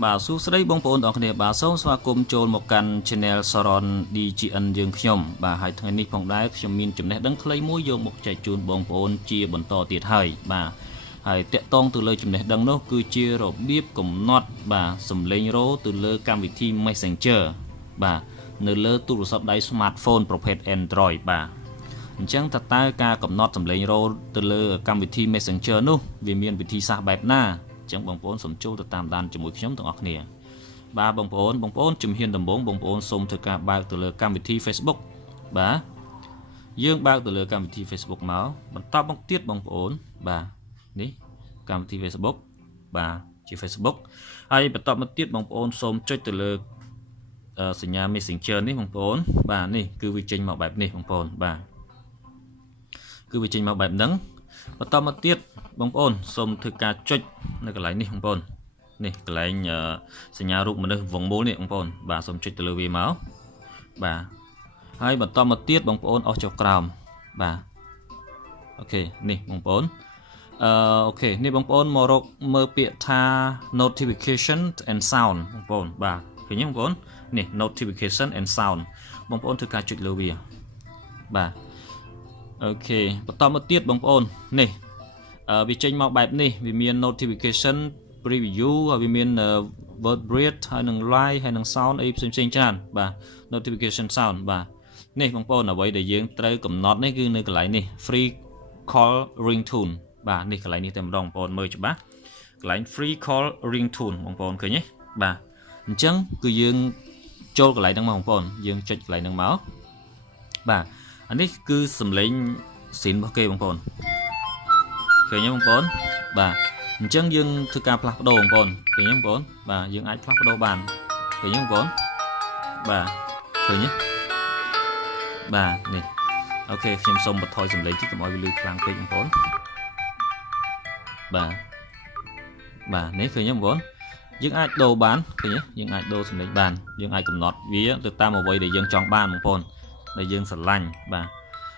បាទសួស្តីបងប្អូនទាំងអស់គ្នាបាទសូមស្វាគមន៍ចូលមកកាន់ Channel Saron DGN យើងខ្ញុំបាទហើយថ្ងៃនេះផងដែរខ្ញុំមានចំណេះដឹងខ្លីមួយយកមកចែកជូនបងប្អូនជាបន្តទៀតហើយបាទហើយតាក់ទងទៅលើចំណេះដឹងនោះគឺជារបៀបកំណត់បាទសំឡេងរោទៅលើកម្មវិធី Messenger បាទនៅលើទូរស័ព្ទដៃ Smartphone ប្រភេទ Android បាទអញ្ចឹងតើការកំណត់សំឡេងរោទៅលើកម្មវិធី Messenger នោះវាមានវិធីសាស្ត្របែបណាចឹងបងប្អូនសូមចូលទៅតាមដានជាមួយខ្ញុំទាំងអស់គ្នាបាទបងប្អូនជំហានដំបូងបងប្អូនសូមធ្វើការបើកទៅលើកម្មវិធី Facebook បាទយើងបើកទៅលើកម្មវិធី Facebook មកបន្តមកទៀតបងប្អូនបាទនេះកម្មវិធី Facebook បាទជា Facebook ហើយបន្តមកទៀតបងប្អូនសូមចុចទៅលើសញ្ញា Messenger នេះបងប្អូនបាទនេះគឺវាចេញមកបែបនេះបងប្អូនបាទគឺវាចេញមកបែបហ្នឹងបន្តមកទៀតបងប្អូនសូមធ្វើការចុចនៅកន្លែងនេះបងប្អូននេះកន្លែងសញ្ញារូបមនុស្សវងមូលនេះបងប្អូនបាទសូមចុចទៅលើវាមកបាទហើយបន្តមកទៀតបងប្អូនអស់ចុះក្រោមបាទអូខេនេះបងប្អូនអូខេនេះបងប្អូនមករកមើលពាក្យថា notification and sound បងប្អូនបាទឃើញទេបងប្អូននេះ notification and sound បងប្អូនធ្វើការចុចលើវាបាទអូខេបន្តមកទៀតបងប្អូននេះវាចេញមកបែបនេះវាមាន notification preview ហើយវាមាន vibrate ហើយនឹង live ហើយនឹង sound អីផ្សេងៗច្រើនបាទ notification sound បាទនេះបងប្អូនអ្វីដែលយើងត្រូវកំណត់នេះគឺនៅកន្លែងនេះ free call ringtone បាទនេះកន្លែងនេះតែម្ដងបងប្អូនមើលច្បាស់កន្លែង free call ringtone បងប្អូនឃើញទេបាទអញ្ចឹងគឺយើងចូលកន្លែងហ្នឹងមកបងប្អូនយើងចុចកន្លែងហ្នឹងមកបាទអានេះគឺសំឡេងស៊ីនរបស់គេបងប្អូនឃើញទេបងប្អូនបាទអញ្ចឹងយើងធ្វើការផ្លាស់ប្ដូរបងប្អូនឃើញទេបងប្អូនបាទយើងអាចផ្លាស់ប្ដូរបានឃើញទេបងប្អូនបាទឃើញទេបាទនេះអូខេខ្ញុំសូមបន្ថយសំឡេងតិចកុំឲ្យវាលឺខ្លាំងពេកបងប្អូនបាទនេះឃើញទេបងប្អូនយើងអាចដូរបានឃើញទេយើងអាចដូរសំឡេងបានយើងអាចកំណត់វាទៅតាមអ្វីដែលយើងចង់បានបងប្អូនដែលយើងស្រឡាញ់បាទ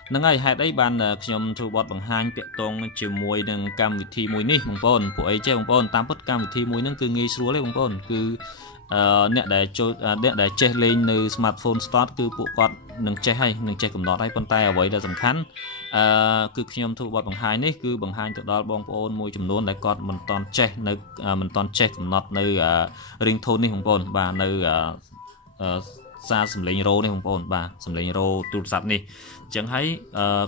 ហ្នឹងហើយហេតុអីបានខ្ញុំធ្វើបទបង្ហាញពាក់ទងជាមួយនឹងកម្មវិធីមួយនេះបងប្អូនពួកអីចេះបងប្អូនតាមពិតកម្មវិធីមួយហ្នឹងគឺងាយស្រួលទេបងប្អូនគឺអ្នកដែលចេះលេងនៅ smartphone start គឺពួកគាត់នឹងចេះហើយនឹងចេះកំណត់ហើយប៉ុន្តែអ្វីដែលសំខាន់គឺខ្ញុំធ្វើបទបង្ហាញនេះគឺបង្ហាញទៅដល់បងប្អូនមួយចំនួនដែលគាត់មិនទាន់ចេះកំណត់នៅ ringtone នេះបងប្អូនបាទនៅសារសំឡេងរោនេះបងប្អូនបាទសំឡេងរោទូរស័ព្ទនេះអញ្ចឹងហើយ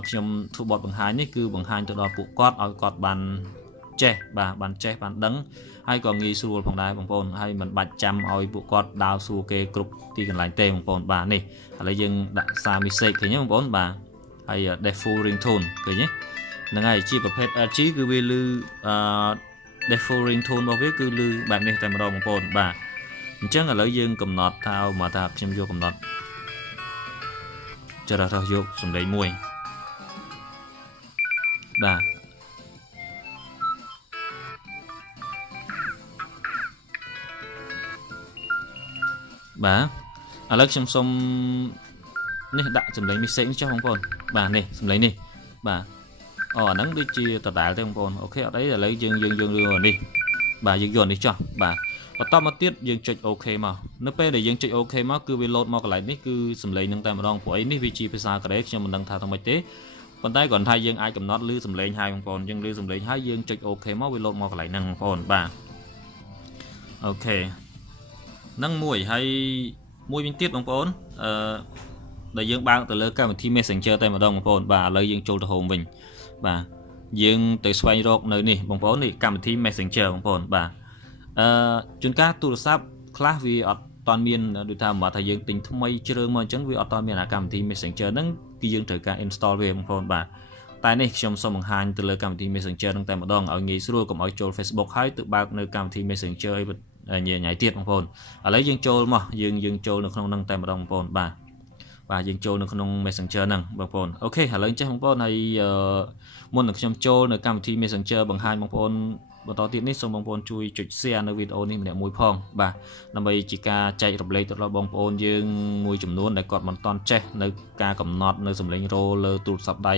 ខ្ញុំធ្វើបទបង្ហាញនេះគឺបង្ហាញទៅដល់ពួកគាត់ឲ្យគាត់បានចេះបាទបានចេះបានដឹងហើយក៏ងាយស្រួលផងដែរបងប្អូនហើយមិនបាច់ចាំឲ្យពួកគាត់ដើរសួរគេគ្រប់ទីកន្លែងទេបងប្អូនបាទនេះឥឡូវយើងដាក់សារ message ឃើញទេបងប្អូនបាទហើយ default ringtone ឃើញទេហ្នឹងហើយជាប្រភេទ LG គឺវាលឺdefault ringtone របស់វាគឺលឺបែបនេះតែម្ដងបងប្អូនបាទអញ្ចឹងឥឡូវយើងកំណត់ថាមកថាខ្ញុំយកកំណត់ចរះយកសំឡេងមួយបាទបាទឥឡូវខ្ញុំសុំនេះដាក់សំឡេង message ចុះបងប្អូនបាទនេះសំឡេងនេះបាទអាហ្នឹងដូចជាដដែលទេបងប្អូនអូខេអត់អីឥឡូវយើងរឿងនេះបាទយើងយកនេះចុះបាទបន្តមកទៀតយើងចុច OK មកនៅពេលដែលយើងចុច OK មកគឺវាលោតមកកន្លែងនេះគឺសំឡេងនឹងតែម្ដងព្រោះអីនេះវាជាភាសាកូរ៉េខ្ញុំមិនដឹងថាយ៉ាងម៉េចទេប៉ុន្តែគ្រាន់តែយើងអាចកំណត់ឮសំឡេងហើយបងប្អូនយើងឮសំឡេងហើយយើងចុច OK មកវាលោតមកកន្លែងហ្នឹងបងប្អូនបាទអូខេហ្នឹងមួយហើយមួយវិញទៀតបងប្អូនដែលយើងបើកទៅលើកម្មវិធី Messenger តែម្ដងបងប្អូនបាទឥឡូវយើងចូលទៅ Home វិញបាទយើងទៅស្វែងរកនៅនេះបងប្អូននេះកម្មវិធី Messenger បងប្អូនបាទជួនកាលទូរស័ព្ទខ្លះវាអត់តាន់មានដូចថាមកថាយើងទិញថ្មីជ្រើងមកអញ្ចឹងវាអត់តាន់មានកម្មវិធី Messenger ហ្នឹងគឺយើងត្រូវការ install វាបងប្អូនបាទតែនេះខ្ញុំសូមបង្ហាញទៅលើកម្មវិធី Messenger ហ្នឹងតែម្ដងឲ្យងាយស្រួលកុំឲ្យចូល Facebook ហើយទៅបើកនៅកម្មវិធី Messenger អីញ៉ៃទៀតបងប្អូនឥឡូវយើងចូលមកយើងចូលនៅក្នុងហ្នឹងតែម្ដងបងប្អូនបាទយើងចូលនៅក្នុង Messenger ហ្នឹងបងប្អូនអូខេឥឡូវចេះបងប្អូនហើយមុននឹងខ្ញុំចូលនៅកម្មវិធី Messenger បង្ហាញបងប្អូនបន្តទៀតនេះសូមបងប្អូនជួយចុច share នៅវីដេអូនេះម្នាក់មួយផងបាទដើម្បីជាការចែករំលែកទៅដល់បងប្អូនយើងមួយចំនួនដែលគាត់មិនទាន់ចេះនៅការកំណត់នៅសំឡេងរោលើទូរស័ព្ទដៃ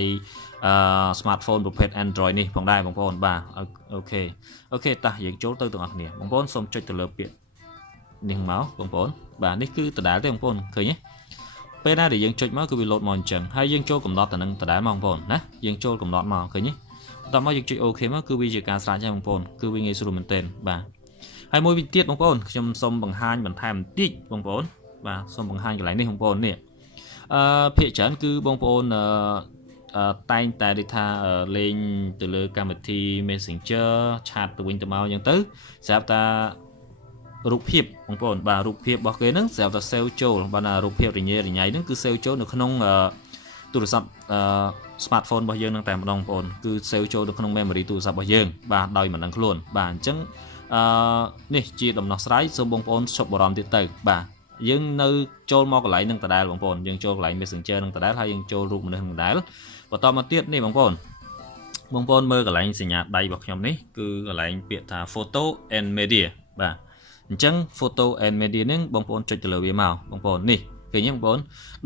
smartphone ប្រភេទ Android នេះផងដែរបងប្អូនបាទអូខេតោះយើងចូលទៅទាំងអស់គ្នាបងប្អូនសូមចុចទៅលើពាក្យ នេះមកបងប្អូនបាទនេះគឺដដែលទេបងប្អូនឃើញទេពេលណាដែលយើងចុចមកគឺវា load មកអញ្ចឹងហើយយើងចូលកំណត់ទៅនឹងដដែលមកបងប្អូនណាយើងចូលកំណត់មកឃើញទេបន្ទាប់មកយើងចុច OK មកគឺវាជាការស្រេចហើយបងប្អូនគឺវាងាយស្រួលមែនទែនបាទហើយមួយវិញទៀតបងប្អូនខ្ញុំសូមបង្ហាញបន្ថែមបន្តិចបងប្អូនបាទសូមបង្ហាញកន្លែងនេះបងប្អូននេះភាគច្រើនគឺបងប្អូនតែងតែនិយាយថាលេងទៅលើកម្មវិធី Messenger ឆាតទៅវិញទៅមកអញ្ចឹងទៅស្រាប់តែរូបភាពបងប្អូនបាទរូបភាពរបស់គេហ្នឹងស្រាប់តែ save ចូលបាទរូបភាពរញ៉េរញ៉ៃហ្នឹងគឺ save ចូលនៅក្នុងទូរស័ព្ទsmartphone របស់យើងហ្នឹងតែម្ដងបងប្អូនគឺ save ចូលនៅក្នុង memory ទូរស័ព្ទរបស់យើងបាទដោយមិនដឹងខ្លួនបាទអញ្ចឹងនេះជាដំណោះស្រាយសូមបងប្អូនឈប់បារម្ភទៀតទៅបាទយើងនៅចូលមកកន្លែងនឹងដដែលបងប្អូនយើងចូលកន្លែង Messenger នឹងដដែលហើយយើងចូលរូបមនុស្សនឹងដដែលបន្តមកទៀតនេះបងប្អូនមើលកន្លែងសញ្ញាដៃរបស់ខ្ញុំនេះគឺកន្លែងពាក្យថា Photo and Media បាទអញ្ចឹង Photo and Media ហ្នឹងបងប្អូនចុចទៅលើវាមកបងប្អូននេះឃើញទេបងប្អូន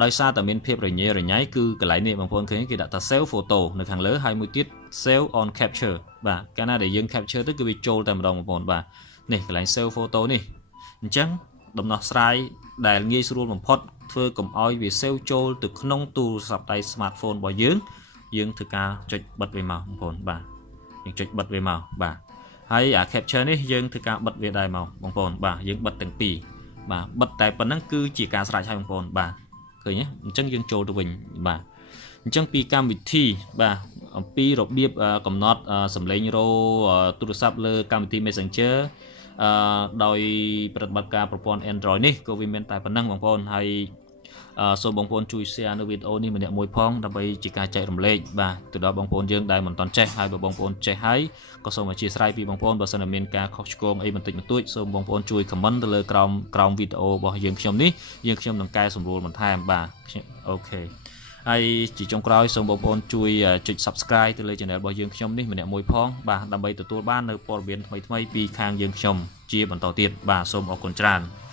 ដោយសារតែមានភាពរញ៉េរញ៉ៃគឺកន្លែងនេះបងប្អូនឃើញគេដាក់ថា Save Photo នៅខាងលើហើយមួយទៀត Save on Capture បាទកាលណាដែលយើង Capture ទៅគឺវាចូលតែម្ដងបងប្អូនបាទនេះកន្លែង Save Photo នេះអញ្ចឹងដំណោះស្រាយដែលងាយស្រួលបំផុតធ្វើកុំឲ្យវា save ចូលទៅក្នុងទូរស័ព្ទដៃ smartphone របស់យើងធ្វើការចុចបិទវាមកបងប្អូនបាទយើងចុចបិទវាមកបាទហើយអា capture នេះយើងធ្វើការបិទវាដែរមកបងប្អូនបាទយើងបិទទាំងពីរបាទបិទតែប៉ុណ្្នឹងគឺជាការស្រេចហើយបងប្អូនបាទឃើញទេអញ្ចឹងយើងចូលទៅវិញបាទអញ្ចឹងពីកម្មវិធីបាទអំពីរបៀបកំណត់សម្លេងរោទូរស័ព្ទលើកម្មវិធី Messenger ដោយប្រតិបត្តិការប្រព័ន្ធ Android នេះក៏វាមានតែប៉ុណ្ណឹងបងប្អូនហើយសូមបងប្អូនជួយ share នៅវីដេអូនេះម្នាក់មួយផងដើម្បីជាការចែករំលែកបាទទៅដល់បងប្អូនយើងដែលមិនទាន់ចេះហើយបើបងប្អូនចេះហើយក៏សូមអធិស្ឋានពីបងប្អូនបើសិនមានការខុសឆ្គងអីបន្តិចបន្តួចសូមបងប្អូនជួយ comment ទៅលើក្រោមវីដេអូរបស់យើងខ្ញុំនេះខ្ញុំនឹងកែសម្រួលបន្ថែមបាទអូខេហើយជាចុងក្រោយសូមបងប្អូនជួយចុច Subscribe ទៅលើ Channel របស់យើងខ្ញុំនេះម្នាក់មួយផងបាទដើម្បីទទួលបាននៅព័ត៌មានថ្មីៗពីខាងយើងខ្ញុំជាបន្តទៀតបាទសូមអរគុណច្រើន